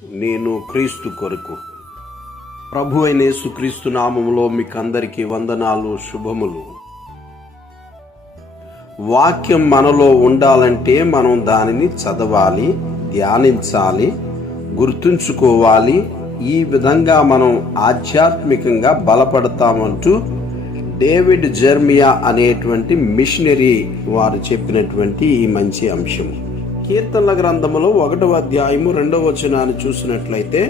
నేను క్రీస్తు కొరకు ప్రభు అయిన యేసుక్రీస్తు నామములో మీకు అందరికీ వందనాలు, శుభములు. వాక్యం మనలో ఉండాలంటే మనం దానిని చదవాలి, ధ్యానించాలి, గుర్తుంచుకోవాలి. ఈ విధంగా మనం ఆధ్యాత్మికంగా బలపడతామంటూ డేవిడ్ జెర్మియా అనేటువంటి మిషనరీ వారు చెప్పినటువంటి ఈ మంచి అంశం. కీర్తనల గ్రంథములో 1వ అధ్యాయము 2వ వచనాన్ని చూసినట్లయితే,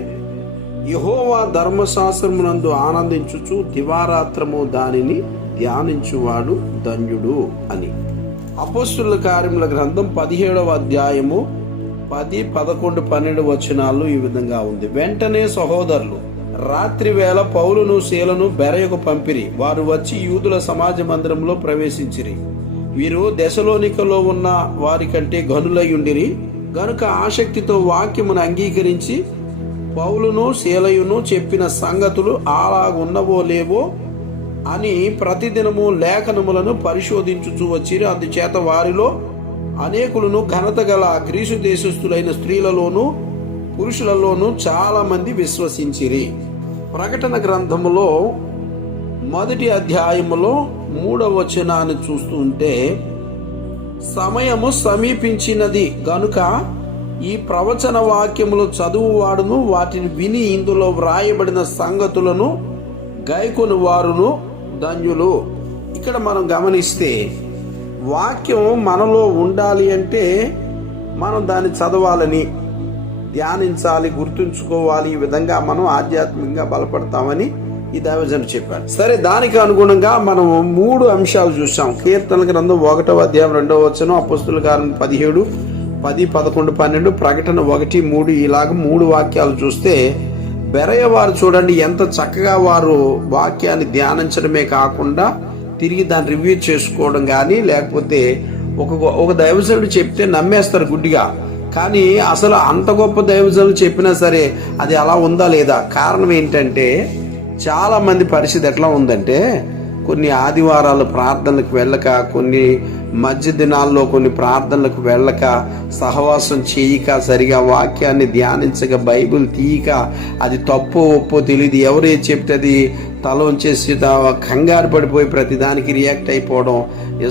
యెహోవా ధర్మశాస్త్రమునందు ఆనందించుచు దివారాత్రము దానిని ధ్యానించువాడు ధన్యుడు అని. అపోస్తలుల కార్యముల గ్రంథం 17వ అధ్యాయము 10, 11, 12 వచనాలు ఈ విధంగా ఉంది. వెంటనే సహోదరులు రాత్రి వేళ పౌలును శీలను బెరయకు పంపిరి. వారు వచ్చి యూదుల సమాజ మందిరంలో ప్రవేశించిరి. వీరు దెసలోనికలో ఉన్న వారి కంటే ఘనులయుండిరి గనుక ఆసక్తితో వాక్యమును అంగీకరించి పౌలును శీలయును చెప్పిన సంగతులు అలాగున్నవో లేవో అని ప్రతిదినము లేఖనములను పరిశోధించుచూ వచ్చిరి. అందుచేత వారిలో అనేకులను ఘనత గల గ్రీసు దేశస్థులైన స్త్రీలలోను పురుషులలోను చాలా మంది విశ్వసించిరి. ప్రకటన గ్రంథములో 1వ అధ్యాయములో 3వ వచనాన్ని చూస్తూ ఉంటే, సమయము సమీపించినది గనుక ఈ ప్రవచన వాక్యములు చదువువాడును వాటిని విని ఇందులో వ్రాయబడిన సంగతులను గైకొని వారును ధన్యులు. ఇక్కడ మనం గమనిస్తే వాక్యం మనలో ఉండాలి అంటే మనం దాన్ని చదవాలని, ధ్యానించాలి, గుర్తుంచుకోవాలి. ఈ విధంగా మనం ఆధ్యాత్మికంగా బలపడతామని ఈ దైవజనుడు చెప్పాడు. సరే, దానికి అనుగుణంగా మనం 3 అంశాలు చూసాం. కీర్తనల గ్రంథం 1వ అధ్యాయం 2వ వచనం, అపోస్తలుల కార్యం 17, 10, 11, 12, ప్రకటన 1, 3 ఇలాగ 3 వాక్యాలు చూస్తే, బెరయ వారు చూడండి ఎంత చక్కగా వారు వాక్యాన్ని ధ్యానించడమే కాకుండా తిరిగి దాన్ని రివ్యూ చేసుకోవడం కానీ, లేకపోతే ఒక దైవజనుడు చెప్తే నమ్మేస్తారు గుడ్డిగా. కానీ అసలు అంత గొప్ప దైవజనులు చెప్పినా సరే అది అలా ఉందా లేదా? కారణం ఏంటంటే, చాలా మంది పరిస్థితి ఎట్లా ఉందంటే, కొన్ని ఆదివారాలు ప్రార్థనలకు వెళ్ళక, కొన్ని మధ్య దినాల్లో కొన్ని ప్రార్థనలకు వెళ్ళక, సహవాసం చేయక, సరిగా వాక్యాన్ని ధ్యానించక, బైబిల్ తీయక, అది తప్పో ఒప్పో తెలియదు, ఎవరు ఏది చెప్తే అది తల ఉంచేసి కంగారు పడిపోయి ప్రతిదానికి రియాక్ట్ అయిపోవడం,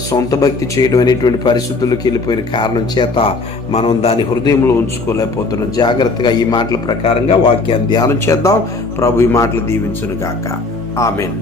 సొంత భక్తి చేయడం అనేటువంటి పరిస్థితుల్లోకి వెళ్ళిపోయిన కారణం చేత మనం దాన్ని హృదయంలో ఉంచుకోలేకపోతున్నాం. జాగ్రత్తగా ఈ మాటల ప్రకారంగా వాక్యాన్ని ధ్యానం చేద్దాం. ప్రభు ఈ మాటలు దీవించును గాక. ఆమేన్.